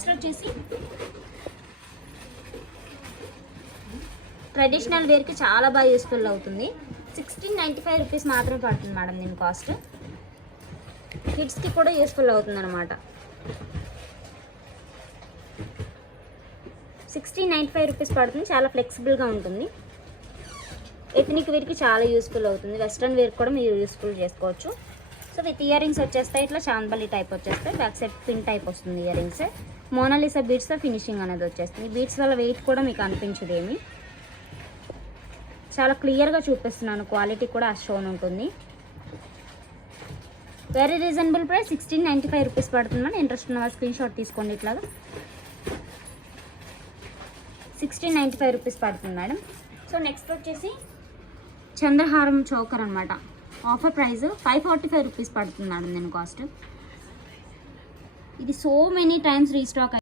Next వచ్చేసి traditional వేర్కి చాలా బాగా యూస్ఫుల్ అవుతుంది. 1695 రూపీస్ మాత్రమే పడుతుంది మేడం దీని కాస్ట్. కిడ్స్కి కూడా యూస్ఫుల్ అవుతుంది అనమాట. 1695 రూపీస్ పడుతుంది. చాలా ఫ్లెక్సిబుల్గా ఉంటుంది. ఎథనిక్ వేర్కి చాలా యూస్ఫుల్ అవుతుంది. వెస్ట్రన్ వేర్ కూడా మీరు యూస్ఫుల్ చేసుకోవచ్చు. సో విత్ ఇయర్ రింగ్స్ వచ్చేస్తాయి. ఇట్లా చాందబలి టైప్ వచ్చేస్తాయి. బ్యాక్ సైడ్ పిన్ టైప్ వస్తుంది ఇయర్ రింగ్స్. మోనాలిసా బీడ్స్తో ఫినిషింగ్ అనేది వచ్చేస్తుంది. బీడ్స్ వల్ల వెయిట్ కూడా మీకు అనిపించదు ఏమి. చాలా క్లియర్గా చూపిస్తున్నాను. క్వాలిటీ కూడా షోన్ ఉంటుంది. వెరీ రీజనబుల్ ప్రైస్ 1695 రూపీస్ పడుతుంది. ఇంట్రెస్ట్ ఉన్న వాళ్ళు స్క్రీన్ షాట్ తీసుకోండి. ఇట్లాగా 1695 రూపీస్ పడుతుంది మేడం. సో నెక్స్ట్ వచ్చేసి చంద్రహారం చౌకర్ అనమాట. ఆఫర్ ప్రైస్ 545 రూపీస్ పడుతుంది మేడం దీని కాస్ట్. ఇది సో మెనీ టైమ్స్ రీస్టాక్